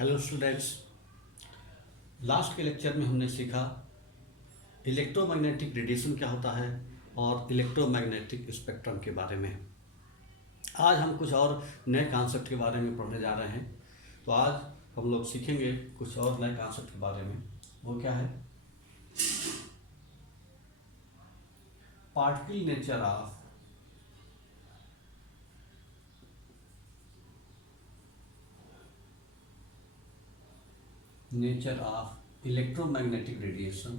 Hello students. Last के lecture में हमने सीखा इलेक्ट्रोमैग्नेटिक रेडिएशन क्या होता है और इलेक्ट्रोमैग्नेटिक स्पेक्ट्रम के बारे में। आज हम कुछ और नए कॉन्सेप्ट के बारे में पढ़ने जा रहे हैं। तो आज हम लोग सीखेंगे कुछ और नए कॉन्सेप्ट के बारे में। वो क्या है? Particle nature of electromagnetic radiation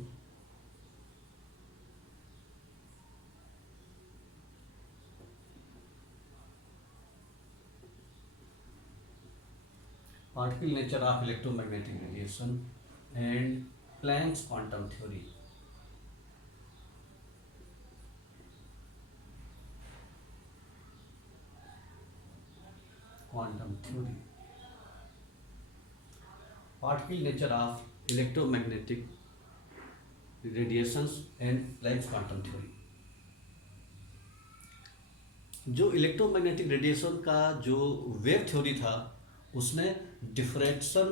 particle nature of electromagnetic radiation and Planck's quantum theory. Quantum theory. Particle nature of electromagnetic radiations and Planck's quantum theory. जो इलेक्ट्रोमैग्नेटिक रेडिएशन का जो वेव थ्योरी था उसने डिफ्रैक्शन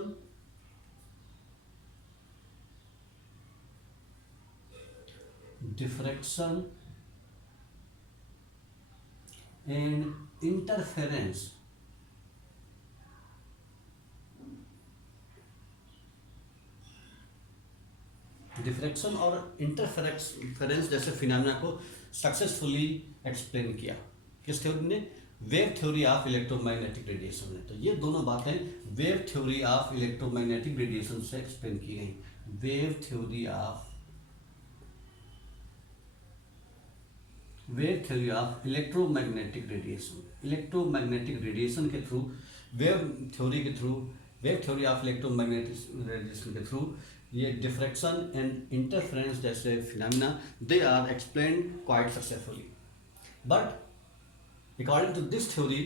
एंड इंटरफेरेंस डिफ्रैक्शन और interference जैसे phenomena को successfully explain किया। किस थ्योरी ने? Wave theory of electromagnetic radiation ने। तो ये दोनों बातें wave theory of electromagnetic radiation से एक्सप्लेन की गई। Wave theory of electromagnetic radiation के through wave theory of electromagnetic radiation के थ्रू ये डिफ्रैक्शन एंड इंटरफेरेंस जैसे phenomena they are explained quite successfully. But according to this theory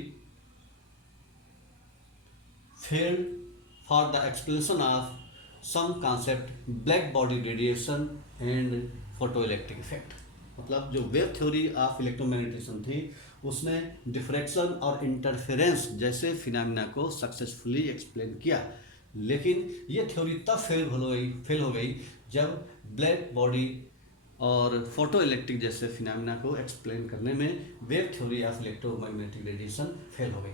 failed for the explanation of some concept black body radiation and photoelectric effect। मतलब जो wave theory of electromagnetism थी उसने diffraction और interference जैसे phenomena को successfully explain किया, लेकिन ये थ्योरी तब फेल हो गई जब ब्लैक बॉडी और फोटो इलेक्ट्रिक जैसे फिनोमेना को एक्सप्लेन करने में wave theory of electromagnetic radiation fail हो गई।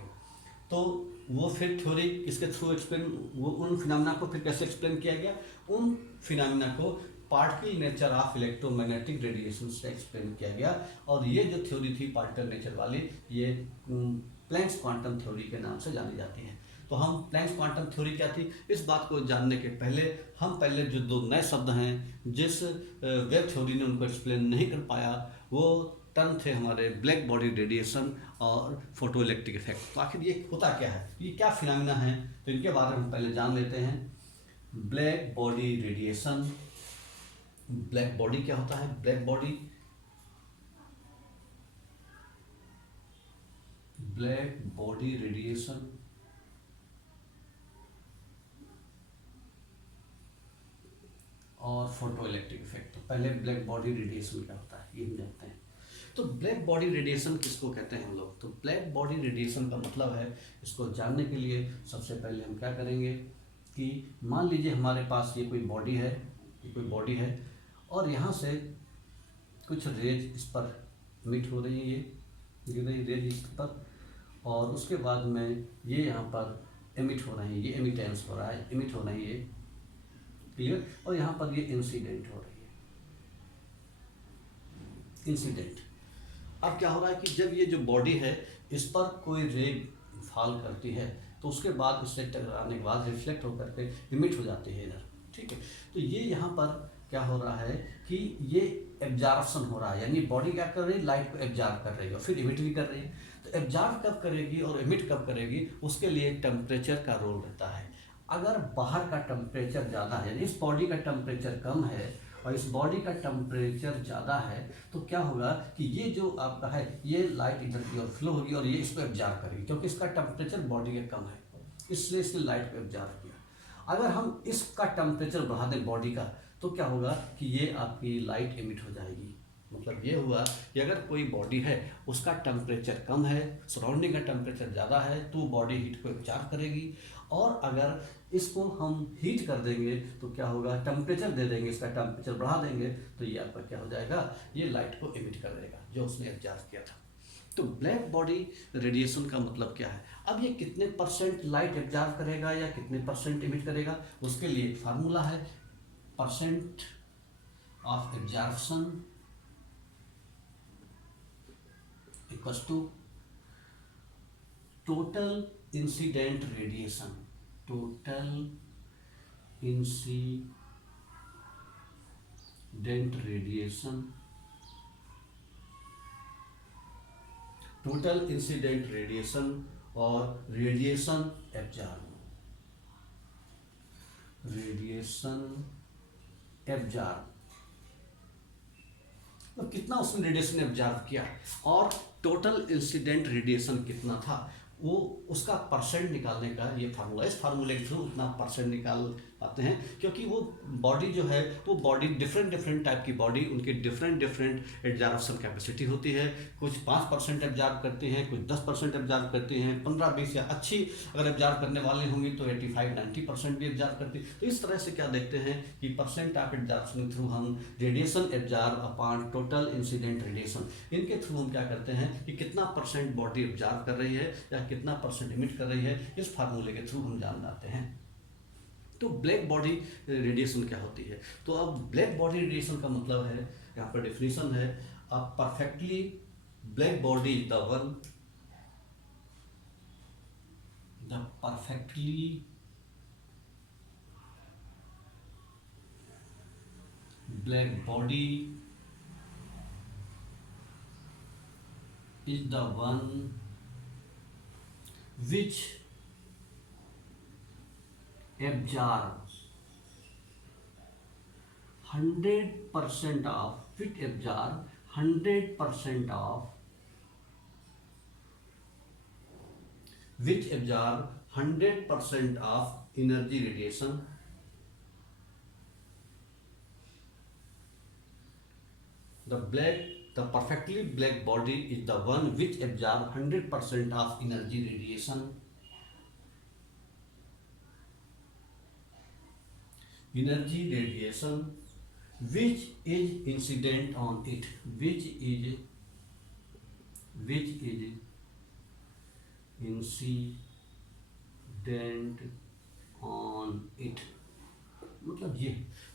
तो वो फिर थ्योरी इसके थ्रू उन फिनोमेना को फिर कैसे एक्सप्लेन किया गया? उन फिनोमेना को particle nature of electromagnetic radiation से एक्सप्लेन किया गया। और ये जो थ्योरी थी पार्टिकल नेचर वाली, ये प्लैंक्स क्वांटम थ्योरी के नाम से जानी जाती है। तो हम प्लैंक्स क्वांटम थ्योरी क्या थी, इस बात को जानने के पहले हम जो दो नए शब्द हैं जिस वेव थ्योरी ने उनको एक्सप्लेन नहीं कर पाया, वो टर्म थे हमारे ब्लैक बॉडी रेडिएशन और फोटो इलेक्ट्रिक इफेक्ट। तो आखिर ये होता क्या है, ये क्या फिनोमेना है, तो इनके बारे में हम पहले जान लेते हैं। Black body radiation, black body क्या होता है? ब्लैक बॉडी रेडिएशन और फोटो इलेक्ट्रिक इफेक्ट। तो पहले ब्लैक बॉडी रेडिएशन क्या होता है ये हम जानते हैं। तो ब्लैक बॉडी रेडिएशन किसको कहते हैं हम लोग? तो ब्लैक बॉडी रेडिएशन का मतलब है, इसको जानने के लिए सबसे पहले हम क्या करेंगे कि मान लीजिए हमारे पास ये कोई बॉडी है और यहाँ से कुछ रेज इस पर मिट हो रही है, ये गिर रही रेज इस पर, और उसके बाद में ये यहाँ पर एमिट हो रही है, ये एमिटेंस हो रहा है, एमिट हो रही है, क्लियर। और यहाँ पर ये इंसिडेंट हो रही है, इंसिडेंट। अब क्या हो रहा है कि जब ये जो बॉडी है इस पर कोई रे फॉल करती है तो उसके बाद उससे टकराने के बाद रिफ्लेक्ट होकर के इमिट हो जाती है इधर, ठीक है। तो ये यहाँ पर क्या हो रहा है कि ये एब्जॉर्प्शन हो रहा है, यानी बॉडी क्या कर रही है, लाइट को एब्जॉर्ब कर रही है और फिर इमिट भी कर रही है। तो एब्जॉर्ब कब करेगी और इमिट कब करेगी, उसके लिए टेम्परेचर का रोल रहता है। अगर बाहर का टेम्परेचर ज़्यादा है, यानी इस बॉडी का टेम्परेचर कम है और इस बॉडी का टेम्परेचर ज़्यादा है, तो क्या होगा कि ये जो आपका है ये लाइट इधर की ओर फ्लो होगी और ये इसको एब्जॉर्ब करेगी, क्योंकि इसका टेम्परेचर बॉडी का कम है, इसलिए इसने लाइट को एब्जॉर्ब किया। अगर हम इसका टेम्परेचर बढ़ा दें बॉडी का, तो क्या होगा कि ये आपकी लाइट इमिट हो जाएगी। मतलब ये हुआ कि अगर कोई बॉडी है उसका टेम्परेचर कम है, सराउंडिंग का टेम्परेचर ज़्यादा है, तो बॉडी हीट को एब्जॉर्ब करेगी और अगर इसको हम हीट कर देंगे तो क्या होगा, टेम्परेचर दे देंगे, इसका टेम्परेचर बढ़ा देंगे तो ये आपका क्या हो जाएगा, ये लाइट को इमिट कर देगा जो उसने एब्जॉर्ब किया था। तो ब्लैक बॉडी रेडिएशन का मतलब क्या है? अब ये कितने परसेंट लाइट एब्जॉर्ब करेगा या कितने परसेंट इमिट करेगा, उसके लिए एक फार्मूला है, percent of absorption equals to total incident radiation, total incident radiation, total incident radiation और रेडिएशन एब्जॉर्ब, रेडिएशन एब्जॉर्ब तो कितना उसने रेडिएशन एब्जॉर्ब किया और टोटल इंसिडेंट रेडिएशन कितना था, वो उसका परसेंट निकालने का ये फार्मूला, इस फार्मूले के थ्रू उतना परसेंट निकाल पाते हैं, क्योंकि वो बॉडी जो है वो बॉडी डिफरेंट टाइप की बॉडी, उनकी डिफरेंट एब्जॉर्प्शन कैपेसिटी होती है, कुछ 5% एब्जॉर्ब करते हैं, कुछ 10% एब्जॉर्ब करते हैं, 15-20 या अच्छी अगर एब्जॉर्ब करने वाले होंगे तो 85-90% भी एब्जॉर्ब करती है। तो इस तरह से क्या देखते हैं कि परसेंट ऑफ एब्जॉर्प्शन के थ्रू हम radiation absorb upon total incident radiation, इनके थ्रू हम क्या करते हैं कि कितना परसेंट बॉडी एब्जॉर्ब कर रही है या कितना परसेंट इमिट कर रही है, इस फार्मूले के थ्रू हम जान जाते हैं। तो ब्लैक बॉडी रेडिएशन क्या होती है? तो अब ब्लैक बॉडी रेडिएशन का मतलब है, यहाँ पर डेफिनेशन है, अ perfectly black body is the one, the perfectly black body is the one which absorb 100% of, which absorb 100% of, which absorb 100% of energy radiation, the perfectly black body is the one which absorb 100% of energy radiation, which is incident on it, which is incident on it, मतलब ये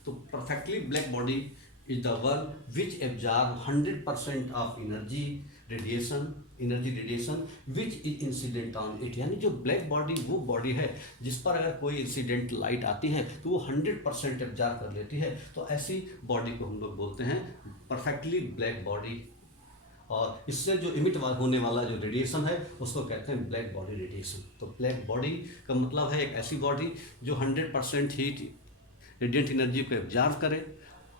तो perfectly black body is the one which absorb 100% of energy radiation which is incident on it, यानी जो black body वो body है जिस पर अगर कोई इंसिडेंट लाइट आती है तो वो 100% एब्जॉर्ब कर लेती है, तो ऐसी बॉडी को हम लोग बोलते हैं परफेक्टली ब्लैक बॉडी। और इससे जो इमिट होने वाला जो रेडिएशन है उसको कहते हैं ब्लैक बॉडी रेडिएशन। तो ब्लैक बॉडी का मतलब है एक ऐसी बॉडी जो 100% हीट रेडिएंट एनर्जी को एब्जॉर्ब करे,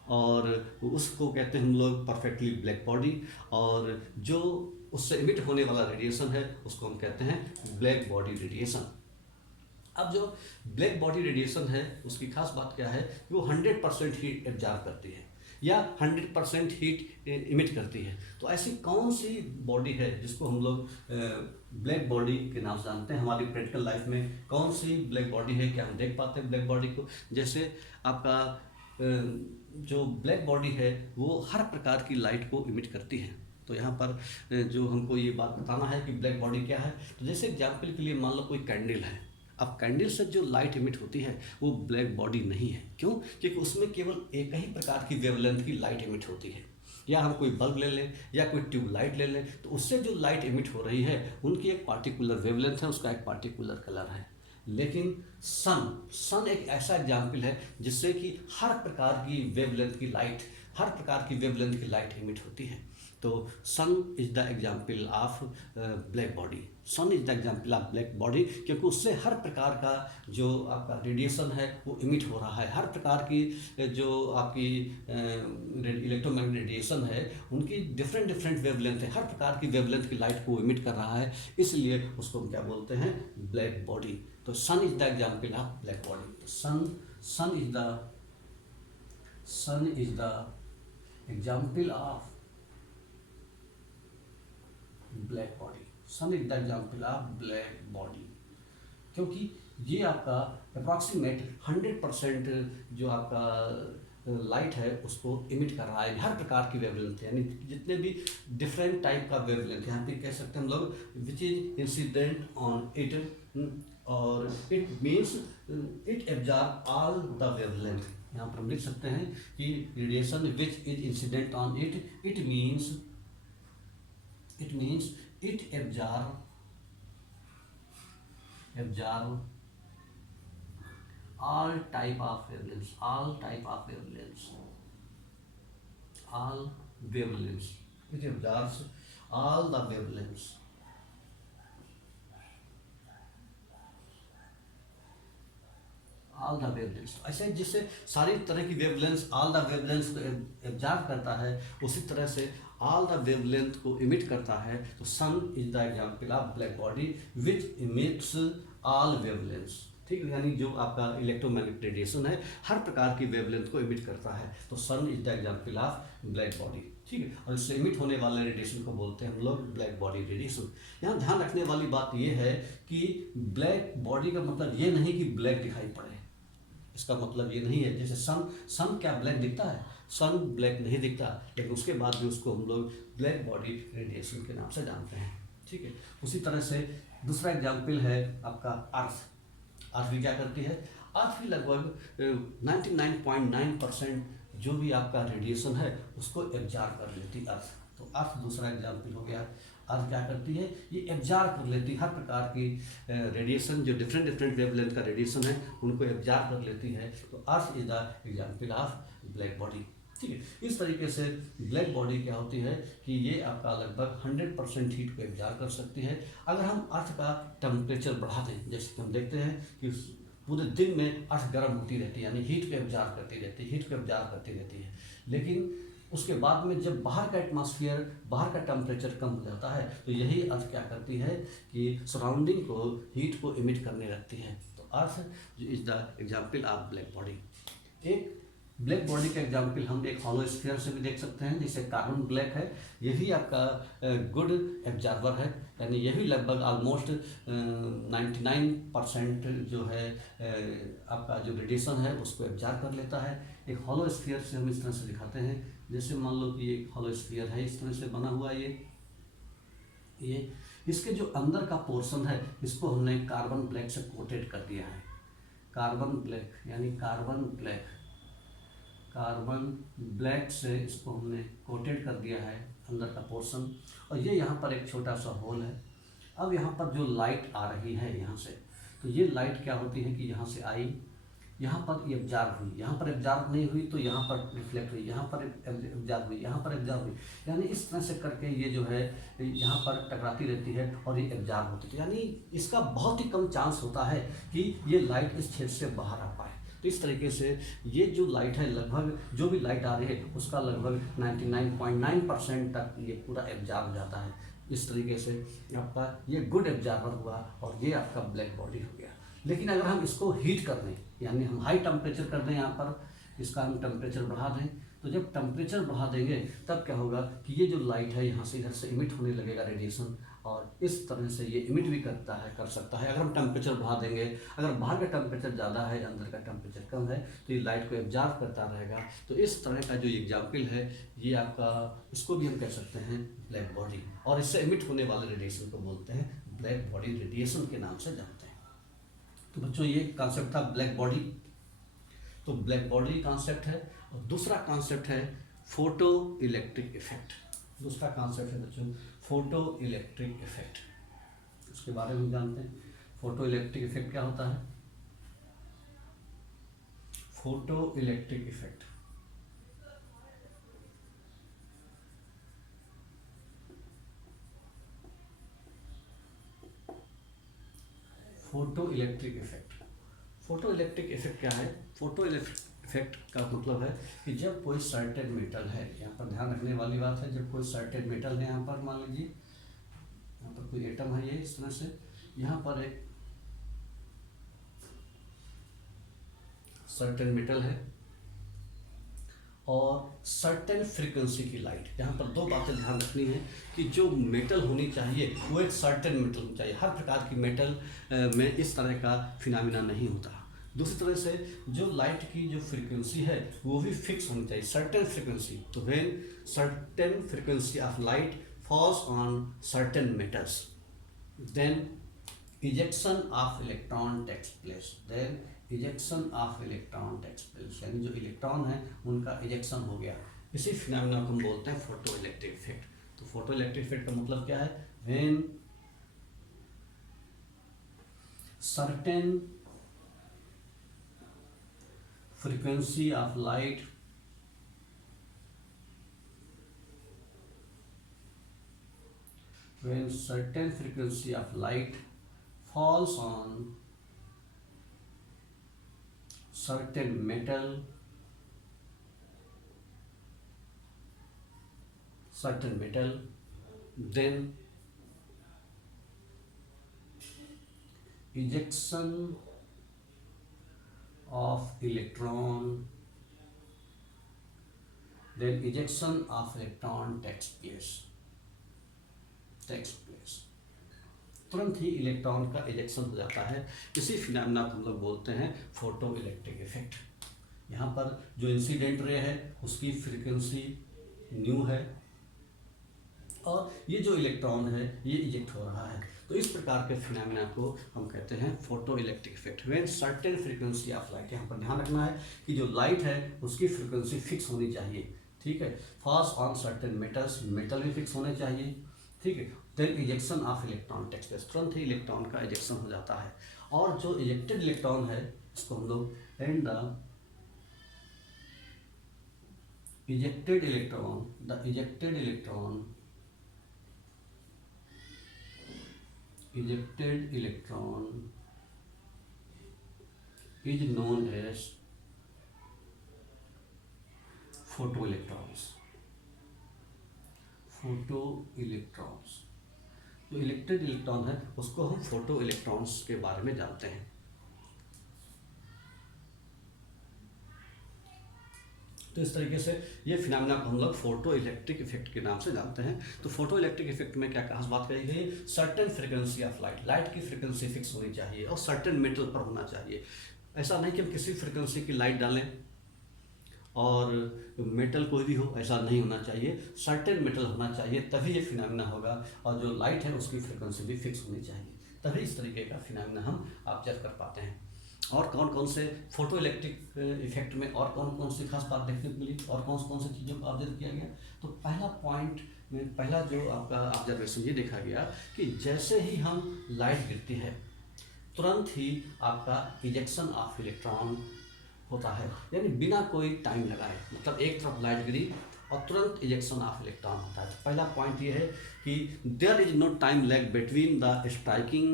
और उसको कहते हैं हम लोग परफेक्टली ब्लैक बॉडी, और जो उससे इमिट होने वाला रेडिएशन है उसको हम कहते हैं ब्लैक बॉडी रेडिएशन। अब जो ब्लैक बॉडी रेडिएशन है उसकी खास बात क्या है कि वो 100% हीट एब्जॉर्ब करती है या 100% हीट इमिट करती है। तो ऐसी कौन सी बॉडी है जिसको हम लोग ब्लैक बॉडी के नाम से जानते हैं? हमारी प्रैक्टिकल लाइफ में कौन सी ब्लैक बॉडी है, क्या हम देख पाते हैं ब्लैक बॉडी को? जैसे आपका जो ब्लैक बॉडी है वो हर प्रकार की लाइट को इमिट करती है। तो यहाँ पर जो हमको ये बात बताना है कि ब्लैक बॉडी क्या है, तो जैसे एग्जाम्पल के लिए मान लो कोई कैंडल है, अब कैंडल से जो लाइट इमिट होती है वो ब्लैक बॉडी नहीं है। क्यों? क्योंकि उसमें केवल एक ही प्रकार की वेवलेंथ की लाइट इमिट होती है। या हम कोई बल्ब ले लें या कोई ट्यूब लाइट ले लें, तो उससे जो लाइट इमिट हो रही है उनकी एक पार्टिकुलर वेवलेंथ है, उसका एक पार्टिकुलर कलर है। लेकिन सन एक ऐसा एग्जाम्पल है जिससे कि हर प्रकार की वेवलेंथ की लाइट, हर प्रकार की वेवलेंथ की लाइट इमिट होती है। तो sun is the example of black body, sun is the example of black body, क्योंकि उससे हर प्रकार का जो आपका रेडिएशन है वो इमिट हो रहा है। हर प्रकार की जो आपकी इलेक्ट्रोमैग्नेटिक रेडिएशन है उनकी डिफरेंट वेवलेंथ है, हर प्रकार की वेवलेंथ की लाइट को इमिट कर रहा है, इसलिए उसको हम क्या बोलते हैं? Black body. तो sun is the example of black body. तो sun is the example of black body, sun is the example of black body, क्योंकि ये आपका अप्रॉक्सीमेट 100% जो आपका लाइट है उसको इमिट कर रहा है, हर प्रकार की वेवलेंथ, यानी जितने भी डिफरेंट टाइप का वेवलेंथ यहाँ पे कह सकते हैं हम लोग, which is incident on it, और it means it absorb all the wavelength. यहाँ पर हम लिख सकते हैं कि radiation which is incident on it, it means it absorb all type of wavelengths, all wavelengths, it absorbs all the wavelengths, ऐसे जिससे सारी तरह की वेवलेंथ, ऑल द वेवलेंथ को एब्जॉर्ब करता है, उसी तरह से ऑल द वेवलेंथ को इमिट करता है। तो sun is the example of black body which emits all wavelengths, ठीक है, यानी जो आपका इलेक्ट्रोमैग्नेटिक रेडिएशन है हर प्रकार की वेवलेंथ को इमिट करता है। तो sun is the example of black body, ठीक है, और इससे इमिट होने वाले रेडिएशन को बोलते हैं हम लोग ब्लैक बॉडी रेडिएशन। यहाँ ध्यान रखने वाली बात यह है कि ब्लैक बॉडी का मतलब ये नहीं कि ब्लैक दिखाई पड़े, इसका मतलब ये नहीं है, जैसे सन क्या ब्लैक दिखता है, सन ब्लैक नहीं दिखता, लेकिन उसके बाद भी उसको हम लोग ब्लैक बॉडी रेडिएशन के नाम से जानते हैं, ठीक है। उसी तरह से दूसरा एग्जाम्पल है आपका अर्थ। अर्थ भी क्या करती है, अर्थ भी लगभग 99.9% जो भी आपका रेडिएशन है उसको एब्जॉर्ब कर लेती है अर्थ। तो अर्थ दूसरा एग्जाम्पल हो गया। अर्थ क्या करती है, ये एब्जॉर्ब कर लेती है हर प्रकार की रेडिएशन, जो डिफरेंट वेवलेंथ का रेडिएशन है उनको एब्जॉर्ब कर लेती है। तो earth is the example of black body, ठीक है। इस तरीके से ब्लैक बॉडी क्या होती है कि ये आपका लगभग 100% हीट को एब्जॉर्ब कर सकती है। अगर हम अर्थ का टेम्परेचर बढ़ा दें, जैसे कि हम देखते हैं कि पूरे दिन में अर्थ गर्म होती रहती है, यानी हीट को एब्जॉर्ब करती रहती है, लेकिन उसके बाद में जब बाहर का एटमॉस्फेयर, बाहर का टेम्परेचर कम हो जाता है, तो यही अर्थ क्या करती है कि सराउंडिंग को, हीट को इमिट करने लगती है। तो earth is the example of black body. एक ब्लैक बॉडी का एग्जाम्पल हम एक हॉलो स्फीयर से भी देख सकते हैं, जैसे कार्बन ब्लैक है, ये भी आपका गुड एब्जॉर्बर है, यानी ये भी लगभग ऑलमोस्ट 99% जो है आपका जो रेडिएशन है उसको एब्जॉर्ब कर लेता है। एक हॉलो स्फीयर से हम इस तरह से दिखाते हैं, जैसे मान लो कि एक हॉलो स्फीयर है, इस तरह से बना हुआ ये इसके जो अंदर का पोर्शन है इसको हमने कार्बन ब्लैक से कोटेड कर दिया है। कार्बन ब्लैक यानी कार्बन ब्लैक से इसको हमने कोटेड कर दिया है अंदर का पोर्शन, और ये यहाँ पर एक छोटा सा होल है। अब यहाँ पर जो लाइट आ रही है यहाँ से, तो ये लाइट क्या होती है कि यहाँ से आई, यहाँ पर ये एब्जॉर्ब हुई, यहाँ पर एब्जॉर्ब नहीं हुई तो यहाँ पर रिफ्लेक्ट हुई, यहाँ पर एब्जॉर्ब हुई, यहाँ पर एब्जॉर्ब हुई, यानी इस तरह से करके ये जो है यहाँ पर टकराती रहती है और ये एब्जॉर्ब होती है, यानी इसका बहुत ही कम चांस होता है कि ये लाइट इस क्षेत्र से बाहर आ पाए। तो इस तरीके से ये जो लाइट है, लगभग जो भी लाइट आ रही है उसका लगभग 99.9% तक ये पूरा एब्जॉर्ब हो जाता है। इस तरीके से आपका ये गुड एब्जॉर्बर हुआ और ये आपका ब्लैक बॉडी हो गया। लेकिन अगर हम इसको हीट कर दें, यानी हम हाई टेम्परेचर कर दें, यहाँ पर इसका हम टेम्परेचर बढ़ा दें, तो जब टेम्परेचर बढ़ा देंगे तब क्या होगा कि ये जो लाइट है यहाँ से इधर से इमिट होने लगेगा रेडिएशन, और इस तरह से ये इमिट भी कर सकता है। अगर हम टेम्परेचर बढ़ा देंगे, अगर बाहर का टेम्परेचर ज़्यादा है, अंदर का टेम्परेचर कम है, तो ये लाइट को एब्जॉर्ब करता रहेगा। तो इस तरह का जो एग्जाम्पल है ये आपका, इसको भी हम कह सकते हैं ब्लैक बॉडी, और इससे इमिट होने वाले रेडिएशन को बोलते हैं ब्लैक बॉडी रेडिएशन के नाम से जानते हैं। तो बच्चों ये कॉन्सेप्ट था ब्लैक बॉडी। तो ब्लैक बॉडी कॉन्सेप्ट है, और दूसरा कॉन्सेप्ट है फोटो इलेक्ट्रिक इफेक्ट। दूसरा कॉन्सेप्ट है बच्चों फोटो इलेक्ट्रिक इफेक्ट, उसके बारे में जानते हैं। फोटो इलेक्ट्रिक इफेक्ट क्या होता है? Photo electric effect photo electric effect क्या है? फोटो इलेक्ट्रिक इफेक्ट का मतलब है कि जब कोई सर्टेन मेटल है, यहाँ पर ध्यान रखने वाली बात है, जब कोई सर्टेन मेटल है, यहाँ पर मान लीजिए यहाँ पर कोई एटम है, ये इस तरह से, यहाँ पर एक सर्टेन मेटल है और सर्टेन फ्रीक्वेंसी की लाइट। यहाँ पर दो बातें ध्यान रखनी है कि जो मेटल होनी चाहिए वो एक सर्टेन मेटल होनी चाहिए। हर प्रकार की मेटल में इस तरह का फिनोमेना नहीं होता। दूसरी तरह से जो लाइट की जो फ्रीक्वेंसी है वो भी फिक्स होनी चाहिए, सर्टेन फ्रीक्वेंसी। तो when certain frequency of light falls on certain metals then ejection of electron takes place. Then ejection of electron takes place, यानी जो इलेक्ट्रॉन है उनका इजेक्शन हो गया। इसी फिनोमेना को हम बोलते हैं फोटो इलेक्ट्रिक इफेक्ट। तो फोटो इलेक्ट्रिक इफेक्ट का मतलब क्या है? When certain frequency of light when certain frequency of light falls on certain metal, then ejection of electron takes place। तुरंत ही इलेक्ट्रॉन का इजेक्शन हो जाता है। इसी फिनोमेना को हम लोग बोलते हैं फोटो इलेक्ट्रिक इफेक्ट। यहाँ पर जो इंसिडेंट रे है उसकी फ्रीक्वेंसी न्यू है और ये जो इलेक्ट्रॉन है ये इजेक्ट हो रहा है। तो इस प्रकार के फिनोमेना को हम कहते हैं photo electric effect. When certain frequency of light, यहाँ पर ध्यान रखना है कि जो लाइट है उसकी फ्रीक्वेंसी फिक्स होनी चाहिए, ठीक है। Falls on certain metals, metal भी फिक्स होने चाहिए, ठीक है। Then ejection of electron takes place, तुरंत ही इलेक्ट्रॉन का इजेक्शन हो जाता है। और जो इजेक्टेड इलेक्ट्रॉन है इसको हम लोग and the ejected electron is known as photoelectrons। जो इलेक्टेड इलेक्ट्रॉन है उसको हम फोटो इलेक्ट्रॉन्स के बारे में जानते हैं। तो इस तरीके से ये फिनोमेना को हम लोग फोटो इलेक्ट्रिक इफेक्ट के नाम से जानते हैं। तो फोटो इलेक्ट्रिक इफेक्ट में क्या खास बात कही गई? सर्टेन फ्रीक्वेंसी ऑफ लाइट की फ्रीक्वेंसी फिक्स होनी चाहिए और सर्टेन मेटल पर होना चाहिए। ऐसा नहीं कि हम किसी फ्रीक्वेंसी की लाइट डालें और मेटल कोई भी हो, ऐसा नहीं होना चाहिए। सर्टेन मेटल होना चाहिए तभी ये फिनोमेना होगा और जो लाइट है उसकी फ्रीक्वेंसी भी फिक्स होनी चाहिए, तभी इस तरीके का फिनोमेना हम ऑब्जर्व कर पाते हैं। और कौन कौन से फोटो इलेक्ट्रिक इफेक्ट में और कौन कौन सी खास बात देखने को मिली और कौन कौन सी चीज़ों को ऑब्जर्व किया गया? तो पहला पॉइंट में पहला जो आपका ऑब्जर्वेशन ये देखा गया कि जैसे ही हम लाइट गिरती है तुरंत ही आपका इजेक्शन ऑफ इलेक्ट्रॉन होता है, यानी बिना कोई टाइम लगाए। मतलब एक तरफ लाइट गिरी और तुरंत इजेक्शन ऑफ इलेक्ट्रॉन होता है। तो पहला पॉइंट ये है कि there is no time lag between the striking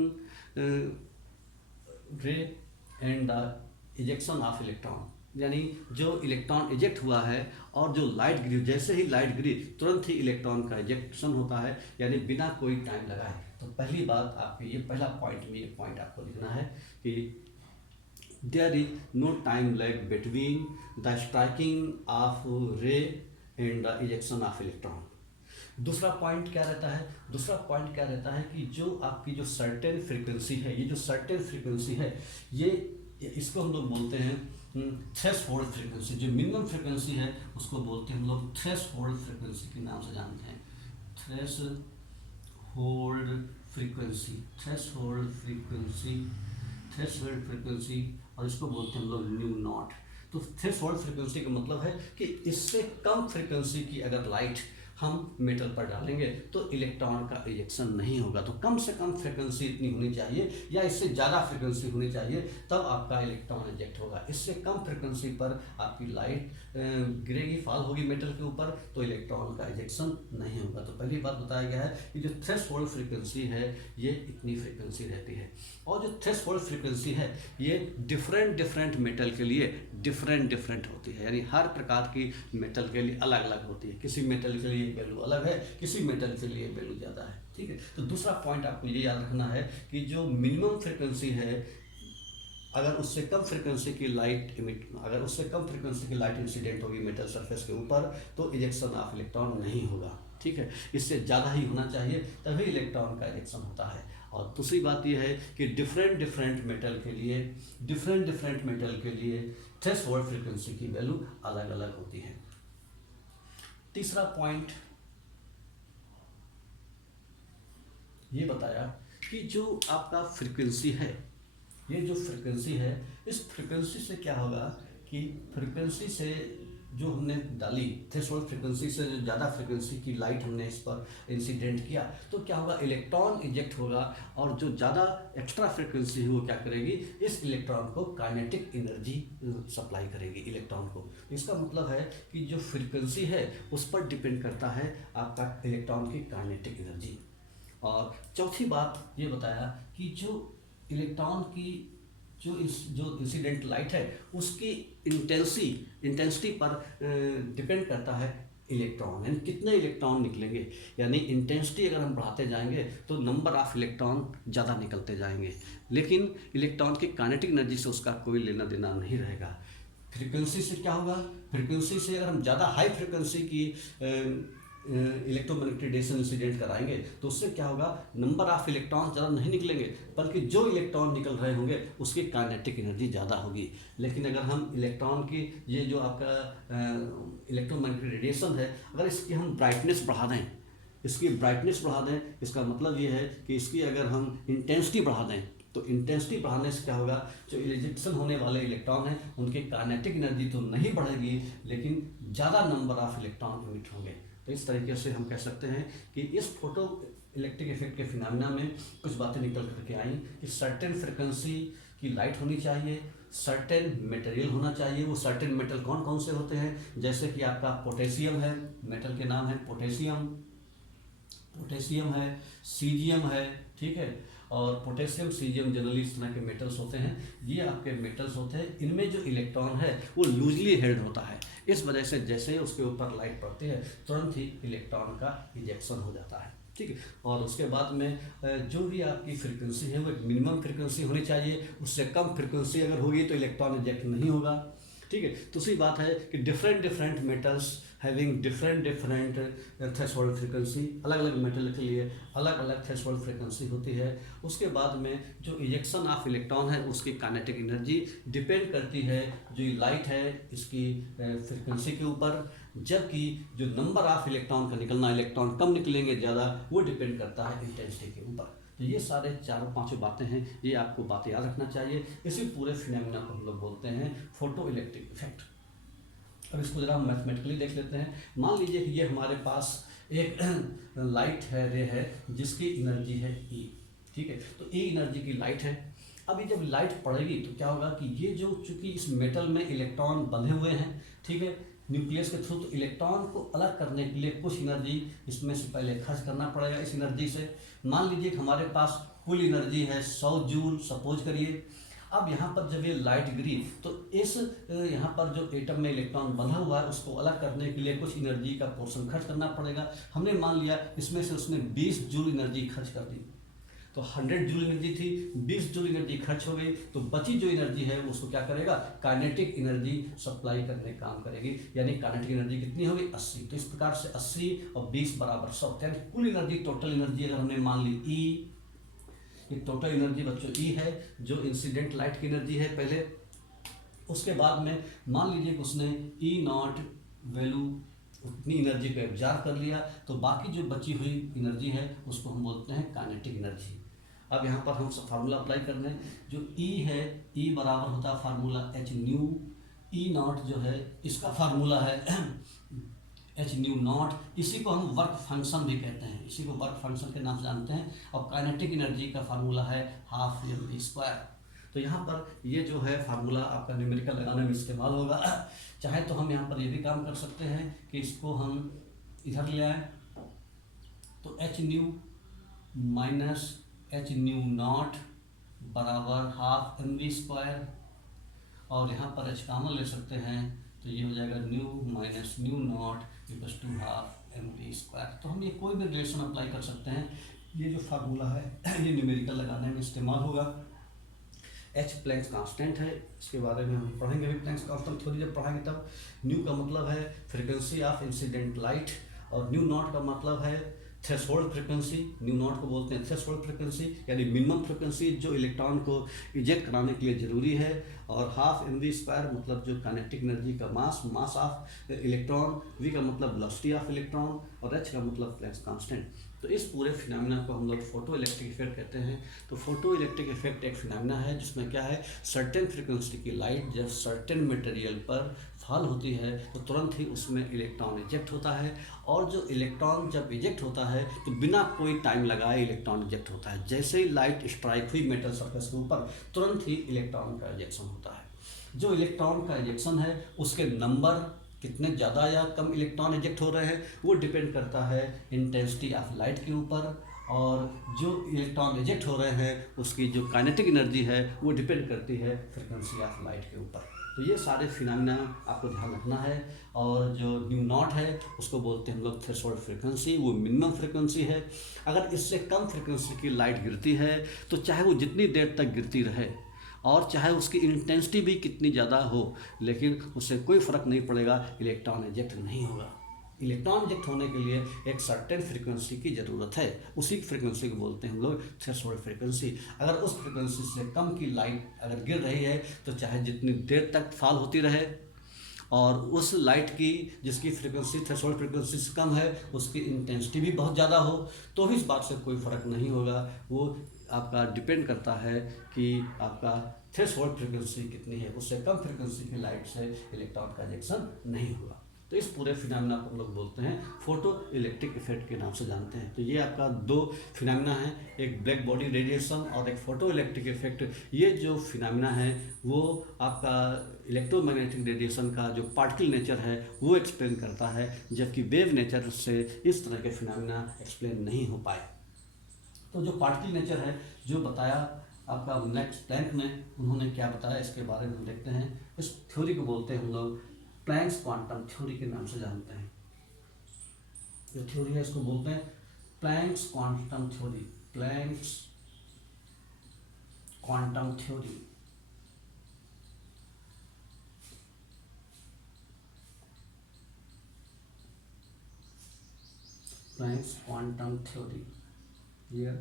ray and the ejection of electron, यानी जो इलेक्ट्रॉन इजेक्ट हुआ है और जो लाइट गिरी, जैसे ही लाइट गिरी तुरंत ही इलेक्ट्रॉन का इजेक्शन होता है, यानी बिना कोई टाइम लगाए। तो पहली बात आपकी ये पहला पॉइंट में ये पॉइंट आपको लिखना है कि there is no time lag between the striking of ray and the ejection of electron. दूसरा पॉइंट क्या रहता है? दूसरा पॉइंट क्या रहता है कि जो आपकी जो सर्टेन फ्रीक्वेंसी है, ये जो सर्टेन फ्रीक्वेंसी है ये इसको हम लोग बोलते हैं थ्रेशोल्ड फ्रीक्वेंसी। जो मिनिमम फ्रीक्वेंसी है उसको बोलते हैं हम लोग थ्रेशोल्ड फ्रीक्वेंसी के नाम से जानते हैं। थ्रेशोल्ड फ्रीक्वेंसी और इसको बोलते हैं हम लोग न्यू नॉट। तो थ्रेशोल्ड फ्रीक्वेंसी का मतलब है कि इससे कम फ्रीक्वेंसी की अगर लाइट हम मेटल पर डालेंगे तो इलेक्ट्रॉन का इजेक्शन नहीं होगा। तो कम से कम फ्रीक्वेंसी इतनी होनी चाहिए या इससे ज़्यादा फ्रीक्वेंसी होनी चाहिए तब आपका इलेक्ट्रॉन इजेक्ट होगा। इससे कम फ्रीक्वेंसी पर आपकी लाइट गिरेगी, फॉल होगी मेटल के ऊपर, तो इलेक्ट्रॉन का इजेक्शन नहीं होगा। तो पहली बात बताया गया है कि जो थ्रेशोल्ड फ्रीक्वेंसी है ये इतनी फ्रीक्वेंसी रहती है। और जो थ्रेशोल्ड फ्रीक्वेंसी है ये डिफरेंट मेटल के लिए डिफरेंट होती है, यानी हर प्रकार की मेटल के लिए अलग अलग होती है। किसी मेटल के लिए वैल्यू अलग है, किसी मेटल के लिए वैल्यू ज़्यादा है, ठीक है। तो दूसरा पॉइंट आपको ये याद रखना है कि जो मिनिमम फ्रीक्वेंसी है अगर उससे कम फ्रिक्वेंसी की लाइट इंसिडेंट होगी मेटल सरफेस के ऊपर तो इजेक्शन ऑफ इलेक्ट्रॉन नहीं होगा, ठीक है। इससे ज़्यादा ही होना चाहिए तभी इलेक्ट्रॉन का इजेक्शन होता है। और दूसरी बात यह है कि डिफरेंट मेटल के लिए थ्रेशोल्ड फ्रीक्वेंसी की वैल्यू अलग अलग होती है। तीसरा पॉइंट ये बताया कि जो आपका फ्रीक्वेंसी है, ये जो फ्रीक्वेंसी है, इस फ्रीक्वेंसी से क्या होगा कि फ्रीक्वेंसी से जो हमने डाली थ्रेशोल्ड फ्रीक्वेंसी से जो ज़्यादा फ्रीक्वेंसी की लाइट हमने इस पर इंसिडेंट किया तो क्या होगा, इलेक्ट्रॉन इजेक्ट होगा और जो ज़्यादा एक्स्ट्रा फ्रीक्वेंसी है वो क्या करेगी, इस इलेक्ट्रॉन को काइनेटिक एनर्जी सप्लाई करेगी इलेक्ट्रॉन को। इसका मतलब है कि जो फ्रीक्वेंसी है उस पर डिपेंड करता है आपका इलेक्ट्रॉन की काइनेटिक एनर्जी। और चौथी बात ये बताया कि जो इलेक्ट्रॉन की जो इंसिडेंट लाइट है उसकी इंटेंसिटी पर डिपेंड करता है इलेक्ट्रॉन, यानी कितने इलेक्ट्रॉन निकलेंगे। यानी इंटेंसिटी अगर हम बढ़ाते जाएंगे तो नंबर ऑफ इलेक्ट्रॉन ज़्यादा निकलते जाएंगे, लेकिन इलेक्ट्रॉन की काइनेटिक एनर्जी से उसका कोई लेना देना नहीं रहेगा। फ्रीक्वेंसी से क्या होगा, फ्रीक्वेंसी से अगर हम ज़्यादा हाई फ्रीक्वेंसी की इलेक्ट्रोमैग्नेटिक रेडिएशन इंसिडेंट कराएंगे तो उससे क्या होगा, नंबर ऑफ इलेक्ट्रॉन ज़्यादा नहीं निकलेंगे बल्कि जो इलेक्ट्रॉन निकल रहे होंगे उसकी काइनेटिक एनर्जी ज़्यादा होगी। लेकिन अगर हम इलेक्ट्रॉन की ये जो आपका इलेक्ट्रोमैग्नेटिक रेडिएशन है, अगर इसकी हम ब्राइटनेस बढ़ा दें, इसका मतलब ये है कि इसकी अगर हम इंटेंसिटी बढ़ा दें तो इंटेंसिटी बढ़ाने से क्या होगा, जो इजेक्शन होने वाले इलेक्ट्रॉन हैं उनकी काइनेटिक एनर्जी तो नहीं बढ़ेगी लेकिन ज़्यादा नंबर ऑफ इलेक्ट्रॉन इमिट होंगे। तो इस तरीके से हम कह सकते हैं कि इस फोटो इलेक्ट्रिक इफेक्ट के फिनोमेना में कुछ बातें निकल करके आई कि सर्टेन फ्रिक्वेंसी की लाइट होनी चाहिए, सर्टेन मटेरियल होना चाहिए। वो सर्टेन मेटल कौन कौन से होते हैं, जैसे कि आपका पोटेशियम है, मेटल के नाम है पोटेशियम है, सीजियम है, ठीक है। और पोटेशियम सीजियम जनरली इस तरह के मेटल्स होते हैं, ये आपके मेटल्स होते हैं। इनमें जो इलेक्ट्रॉन है वो लूजली हेल्ड होता है, इस वजह से जैसे ही उसके ऊपर लाइट पड़ती है तुरंत ही इलेक्ट्रॉन का इजेक्शन हो जाता है, ठीक है। और उसके बाद में जो भी आपकी फ्रीक्वेंसी है वो एक मिनिमम फ्रीक्वेंसी होनी चाहिए, उससे कम फ्रीक्वेंसी अगर होगी तो इलेक्ट्रॉन इजेक्ट नहीं होगा, ठीक है। दूसरी बात है कि different metals having different threshold frequency, अलग अलग मेटल के लिए अलग अलग थ्रेशोल्ड फ्रीक्वेंसी होती है। उसके बाद में जो इजेक्शन ऑफ इलेक्ट्रॉन है उसकी काइनेटिक एनर्जी डिपेंड करती है जो लाइट है इसकी फ्रीक्वेंसी के ऊपर, जबकि जो नंबर ऑफ इलेक्ट्रॉन का निकलना, इलेक्ट्रॉन कम निकलेंगे ज़्यादा, वो डिपेंड करता है इंटेंसिटी के ऊपर। तो ये सारे चारों पांचों बातें हैं, ये आपको बातें याद रखना चाहिए। इसी पूरे फिनोमेना को हम लोग बोलते हैं फोटो इलेक्ट्रिक इफेक्ट। अब इसको जरा हम मैथमेटिकली देख लेते हैं। मान लीजिए कि ये हमारे पास एक लाइट है, रे है, जिसकी एनर्जी है E, ठीक है। तो E एनर्जी की लाइट है। अब ये जब लाइट पड़ेगी तो क्या होगा कि ये जो चूंकि इस मेटल में इलेक्ट्रॉन बंधे हुए हैं, ठीक है, न्यूक्लियस के थ्रू, तो इलेक्ट्रॉन को अलग करने के लिए कुछ एनर्जी इसमें से पहले खर्च करना पड़ेगा। इस एनर्जी से मान लीजिए कि हमारे पास कुल एनर्जी है 100 जूल सपोज करिए। अब यहाँ पर जब ये लाइट गिरी तो इस यहाँ पर जो एटम में इलेक्ट्रॉन बंधा हुआ है उसको अलग करने के लिए कुछ एनर्जी का पोर्शन खर्च करना पड़ेगा। हमने मान लिया इसमें से उसने 20 जूल एनर्जी खर्च कर दी, तो 100 जूल एनर्जी थी, 20 जूल एनर्जी खर्च हो गई, तो बची जो एनर्जी है उसको क्या करेगा, काइनेटिक एनर्जी सप्लाई करने काम करेगी। यानी काइनेटिक एनर्जी कितनी होगी, 80। तो इस प्रकार से 80 और 20 बराबर 100, यानी कुल एनर्जी, टोटल एनर्जी अगर हमने मान ली E, ये टोटल एनर्जी बच्चों E है, जो इंसिडेंट लाइट की एनर्जी है पहले। उसके बाद में मान लीजिए कि उसने E0 वैल्यू उतनी एनर्जी को एब्जॉर्ब कर लिया, तो बाकी जो बची हुई एनर्जी है उसको हम बोलते हैं काइनेटिक एनर्जी। अब यहाँ पर हम फार्मूला अप्लाई कर रहे हैं। जो E है, E बराबर होता है फार्मूला H न्यू, E0 जो है इसका फार्मूला है H न्यू नॉट। इसी को हम वर्क फंक्शन भी कहते हैं, इसी को वर्क फंक्शन के नाम से जानते हैं। और काइनेटिक एनर्जी का फार्मूला है हाफ mv²। तो यहाँ पर ये जो है फार्मूला आपका न्यूमेरिकल लगाने में इस्तेमाल होगा। चाहे तो हम यहाँ पर ये भी काम कर सकते हैं कि इसको हम इधर ले आए, तो H new minus H new not बराबर हाफ mv², और यहाँ पर H कॉमन ले सकते हैं, तो ये हो जाएगा nu minus nu naught equals to half mv²। तो हम ये कोई भी रिलेशन अप्लाई कर सकते हैं। ये जो फार्मूला है ये न्यूमेरिकल लगाने में इस्तेमाल होगा। एच प्लैंक्स कांस्टेंट है, इसके बारे में हम पढ़ेंगे अभी। प्लैंक्स कांस्टेंट थ्योरी जब पढ़ाएंगे तब। न्यू का मतलब है फ्रीक्वेंसी ऑफ इंसिडेंट लाइट, और न्यू नॉट का मतलब है थ्रेशोल्ड फ्रीक्वेंसी। न्यू नॉट को बोलते हैं थ्रेशोल्ड फ्रीक्वेंसी, यानी मिनिमम फ्रीक्वेंसी जो इलेक्ट्रॉन को इजेक्ट कराने के लिए ज़रूरी है। और हाफ एम वी स्क्वायर मतलब जो काइनेटिक एनर्जी का मास ऑफ इलेक्ट्रॉन, वी का मतलब वेलोसिटी ऑफ इलेक्ट्रॉन, और एच का मतलब प्लैंक्स कांस्टेंट। तो इस पूरे फिनोमेना को हम लोग फोटो इलेक्ट्रिक इफेक्ट कहते हैं। तो फोटो इलेक्ट्रिक इफेक्ट एक फिनोमेना है जिसमें क्या है, सर्टेन फ्रीक्वेंसी की लाइट जब सर्टेन मटेरियल पर फॉल होती है तो तुरंत ही उसमें इलेक्ट्रॉन इजेक्ट होता है, और जो इलेक्ट्रॉन जब इजेक्ट होता है तो बिना कोई टाइम लगाए इलेक्ट्रॉन इजेक्ट होता है। जैसे ही लाइट स्ट्राइक हुई मेटल सरफेस के ऊपर, तुरंत ही इलेक्ट्रॉन का इजेक्शन होता है। जो इलेक्ट्रॉन का इजेक्शन है उसके नंबर कितने ज़्यादा या कम इलेक्ट्रॉन इजेक्ट हो रहे हैं वो डिपेंड करता है इंटेंसिटी ऑफ लाइट के ऊपर, और जो इलेक्ट्रॉन इजेक्ट हो रहे हैं उसकी जो काइनेटिक एनर्जी है वो डिपेंड करती है फ्रीक्वेंसी ऑफ लाइट के ऊपर। तो ये सारे फिनोमेना आपको ध्यान रखना है। और जो न्यू नॉट है उसको बोलते हैं हम लोग थ्रेशोल्ड फ्रीक्वेंसी, वो मिनिमम फ्रीक्वेंसी है। अगर इससे कम फ्रीक्वेंसी की लाइट गिरती है तो चाहे वो जितनी देर तक गिरती रहे और चाहे उसकी इंटेंसिटी भी कितनी ज़्यादा हो, लेकिन उससे कोई फ़र्क नहीं पड़ेगा, इलेक्ट्रॉन इजेक्ट नहीं होगा। इलेक्ट्रॉन इजेक्ट होने के लिए एक सर्टेन फ्रीक्वेंसी की ज़रूरत है, उसी फ्रीक्वेंसी को बोलते हैं हम लोग थ्रेशोल्ड फ्रीक्वेंसी। अगर उस फ्रीक्वेंसी से कम की लाइट अगर गिर रही है तो चाहे जितनी देर तक फॉल होती रहे, और उस लाइट की जिसकी फ्रीक्वेंसी थ्रेशोल्ड फ्रीक्वेंसी से कम है उसकी इंटेंसिटी भी बहुत ज़्यादा हो, तो भी इस बात से कोई फ़र्क नहीं होगा। वो आपका डिपेंड करता है कि आपका थ्रेशोल्ड फ्रीक्वेंसी कितनी है, उससे कम फ्रीक्वेंसी की लाइट से इलेक्ट्रॉन का इजेक्शन नहीं होगा। तो इस पूरे फिनोमेना को हम लोग बोलते हैं फोटो इलेक्ट्रिक इफेक्ट के नाम से जानते हैं। तो ये आपका दो फिनोमेना है, एक ब्लैक बॉडी रेडिएशन और एक फोटो इलेक्ट्रिक इफेक्ट। ये जो फिनोमेना है वो आपका इलेक्ट्रोमैग्नेटिक रेडिएशन का जो पार्टिकल नेचर है वो एक्सप्लेन करता है, जबकि वेव नेचर से इस तरह के फिनोमेना एक्सप्लेन नहीं हो पाए। तो जो पार्टिकल नेचर है जो बताया आपका नेक्स्ट प्लैंक ने, उन्होंने क्या बताया इसके बारे में हम देखते हैं। इस थ्योरी को बोलते हैं हम लोग प्लैंक्स क्वांटम थ्योरी के नाम से जानते हैं। जो थ्योरी है इसको बोलते हैं Planck's quantum theory, Planck's quantum theory. Planck's quantum theory ये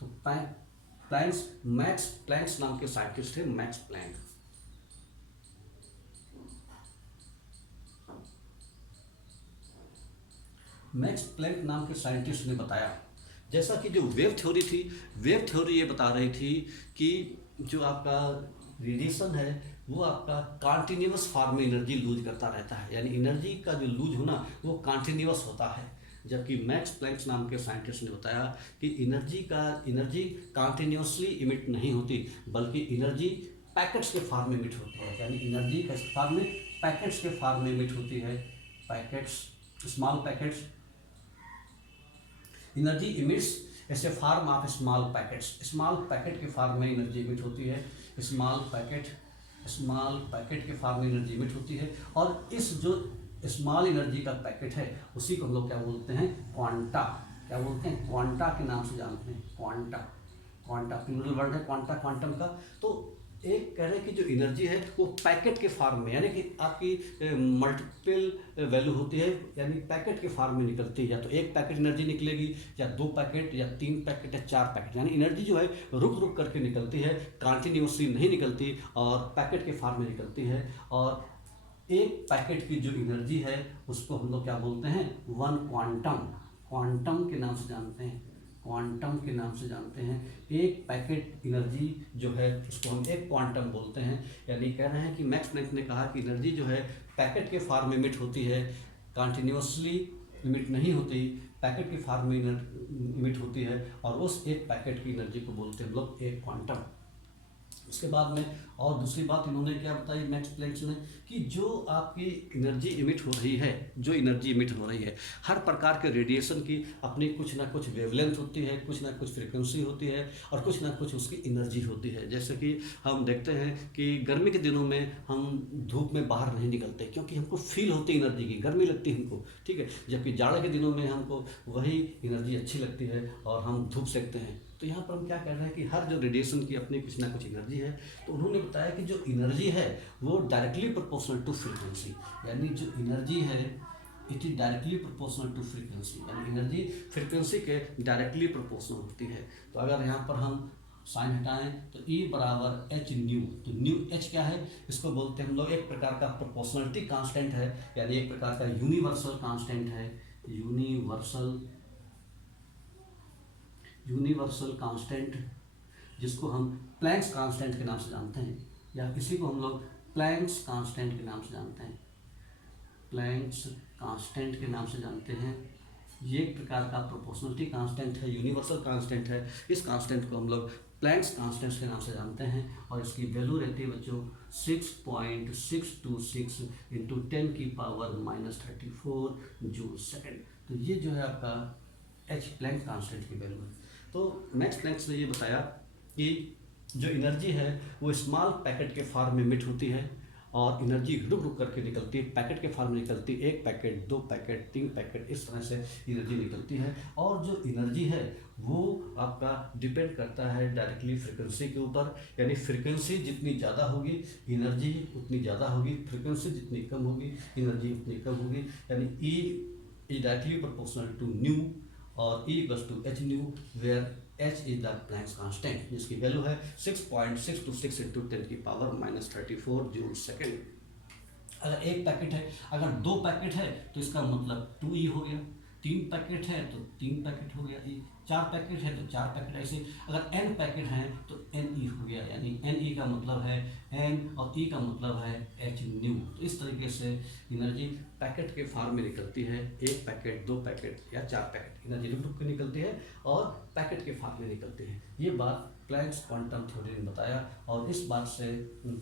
तो प्लैंक्स, मैक्स प्लैंक्स नाम के साइंटिस्ट थे, मैक्स प्लैंक। मैक्स प्लैंक नाम के साइंटिस्ट ने बताया, जैसा कि जो वेव थ्योरी थी, वेव थ्योरी ये बता रही थी कि जो आपका रेडिएशन है वो आपका कॉन्टिन्यूअस फॉर्म में एनर्जी लूज करता रहता है, यानी एनर्जी का जो लूज होना वो कॉन्टिन्यूअस होता है। जबकि मैक्स प्लैंक नाम के साइंटिस्ट ने बताया कि एनर्जी कॉन्टिन्यूअसली इमिट नहीं होती, बल्कि एनर्जी पैकेट्स के फॉर्म में इमिट होती है, यानी एनर्जी का फॉर्म में पैकेट्स के फॉर्म में इमिट होती है। Packets, small packets, energy emits as a form of small packets, small packet के फॉर्म में एनर्जी इमिट होती है, स्मॉल पैकेट के फॉर्म में एनर्जी इमिट होती है। और इस जो स्मॉल एनर्जी का पैकेट है उसी को हम लोग क्या बोलते हैं, क्वांटा। क्या बोलते हैं, क्वांटा के नाम से जानते हैं। क्वांटा प्लूरल वर्ड है क्वांटा, क्वांटम का। तो एक कह रहे हैं कि जो एनर्जी है वो पैकेट के फॉर्म में, यानी कि आपकी मल्टीपल वैल्यू होती है, यानी पैकेट के फॉर्म में निकलती है। या तो एक पैकेट एनर्जी निकलेगी, या दो पैकेट, या तीन पैकेट, या चार पैकेट, यानी एनर्जी जो है रुक रुक करके निकलती है, कॉन्टिन्यूसली नहीं निकलती, और पैकेट के फॉर्म में निकलती है। और एक पैकेट की जो एनर्जी है उसको हम लोग क्या बोलते हैं, वन क्वांटम, क्वांटम के नाम से जानते हैं, क्वांटम के नाम से जानते हैं। एक पैकेट एनर्जी जो है उसको हम एक क्वांटम बोलते हैं। यानी कह रहे हैं कि मैक्स प्लैंक ने कहा कि एनर्जी जो है पैकेट के फॉर्म में इमिट होती है, कॉन्टिन्यूसली इमिट नहीं होती, पैकेट के फॉर्म में इमिट होती है, और उस एक पैकेट की एनर्जी को बोलते हैं हम लोग एक क्वांटम। उसके बाद में और दूसरी बात इन्होंने क्या बताई मैक्स प्लैंक ने, कि जो आपकी एनर्जी इमिट हो रही है, जो एनर्जी इमिट हो रही है, हर प्रकार के रेडिएशन की अपनी कुछ ना कुछ वेवलेंथ होती है, कुछ ना कुछ फ्रीक्वेंसी होती है, और कुछ ना कुछ उसकी एनर्जी होती है। जैसे कि हम देखते हैं कि गर्मी के दिनों में हम धूप में बाहर नहीं निकलते क्योंकि हमको फील होती है एनर्जी की, गर्मी लगती है हमको, ठीक है। जबकि जाड़े के दिनों में हमको वही एनर्जी अच्छी लगती है और हम धूप सेकते हैं। तो यहाँ पर हम क्या कह रहे हैं कि हर जो रेडिएशन की अपनी कुछ ना कुछ एनर्जी है, तो उन्होंने बताया कि जो एनर्जी है वो डायरेक्टली प्रोपोर्शनल टू फ्रीक्वेंसी, यानी जो एनर्जी है it is directly proportional to frequency, यानी एनर्जी फ्रीक्वेंसी के डायरेक्टली प्रोपोर्शनल होती है। तो अगर यहाँ पर हम साइन हटाएं तो E बराबर एच न्यू, तो न्यू एच क्या है, इसको बोलते हैं हम लोग एक प्रकार का प्रोपोर्शनलिटी कांस्टेंट है, यानी एक प्रकार का यूनिवर्सल कांस्टेंट है, यूनिवर्सल कांस्टेंट, जिसको हम प्लैंक्स कांस्टेंट के नाम से जानते हैं, या किसी को हम लोग प्लैंक्स कांस्टेंट के नाम से जानते हैं, प्लैंक्स कांस्टेंट के नाम से जानते हैं। ये एक प्रकार का प्रोपोर्शनलिटी कांस्टेंट है, यूनिवर्सल कांस्टेंट है। इस कांस्टेंट को हम लोग प्लैंक्स कांस्टेंट के नाम से जानते हैं, और इसकी वैल्यू रहती है बच्चों 6.626 इंटू 10 की पावर -34 जूल सेकेंड। तो ये जो है आपका एच प्लैंक कांस्टेंट की वैल्यू है। तो मैक्स प्लैंक ने ये बताया कि जो एनर्जी है वो स्मॉल पैकेट के फॉर्म में इमिट होती है, और एनर्जी रुक रुक करके निकलती है, पैकेट के फॉर्म में निकलती है, 1 पैकेट 2 पैकेट 3 पैकेट, इस तरह से एनर्जी निकलती है। और जो एनर्जी है वो आपका डिपेंड करता है डायरेक्टली फ्रीक्वेंसी के ऊपर, यानी फ्रीक्वेंसी जितनी ज़्यादा होगी एनर्जी उतनी ज़्यादा होगी, फ्रीक्वेंसी जितनी कम होगी एनर्जी उतनी कम होगी, यानी E is directly proportional to nu और E equals to H nu, where H is the Planck's constant, जिसकी वैल्यू है 6.626 इंटू 10 की पावर -34 जूल सेकेंड। अगर 1 पैकेट है, अगर 2 पैकेट है तो इसका मतलब 2E हो गया, 3 पैकेट है तो 3 पैकेट हो गया E, 4 पैकेट है तो 4 पैकेट, ऐसे अगर n पैकेट हैं तो NE हो गया, यानी NE का मतलब है n और E का मतलब है h न्यू। तो इस तरीके से एनर्जी पैकेट के फॉर्म में निकलती है, 1 पैकेट 2 पैकेट या 4 पैकेट एनर्जी रुक रुक के निकलती है और पैकेट के फॉर्म में निकलती है। ये बात प्लैंक्स क्वांटम थ्योरी ने बताया, और इस बात से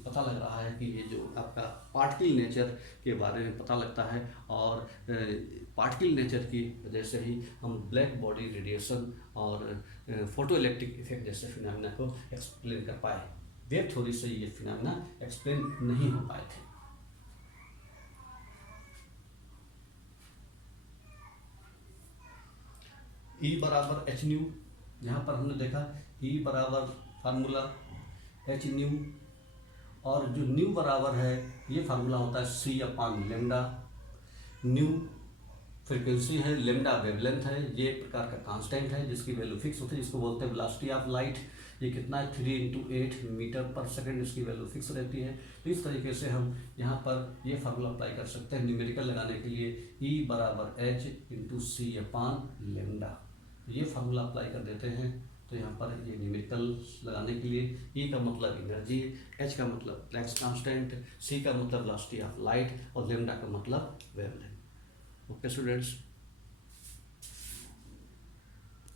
पता लग रहा है कि ये जो आपका पार्टिकल नेचर के बारे में पता लगता है, और पार्टिकल नेचर की वजह से ही हम ब्लैक बॉडी रेडिएशन और फोटो इलेक्ट्रिक इफेक्ट जैसे फिनोमेना को एक्सप्लेन कर पाए। वेव थ्योरी से ये फिनोमेना एक्सप्लेन नहीं हो पाए थे। E बराबर एच न्यू, यहाँ पर हमने देखा E बराबर फार्मूला एच न्यू, और जो न्यू बराबर है ये फार्मूला होता है C/λ। न्यू फ्रीक्वेंसी है, लेमडा वेवलेंथ है, ये एक प्रकार का कांस्टेंट है जिसकी वैल्यू फिक्स होती है, जिसको बोलते हैं वेलोसिटी ऑफ लाइट। ये कितना है 3 × 8 मीटर पर सेकंड, इसकी वैल्यू फिक्स रहती है। तो इस तरीके से हम यहाँ पर ये फार्मूला अप्लाई कर सकते हैं न्यूमेरिकल लगाने के लिए, E बराबर H × C/λ। ये फार्मूला अप्लाई कर देते हैं, तो यहाँ पर ये न्यूमेरिकल लगाने के लिए E का मतलब एनर्जी, H का मतलब प्लैंक्स कांस्टेंट, C का मतलब वेलोसिटी ऑफ लाइट और λ का मतलब वेवलेंथ। Okay students.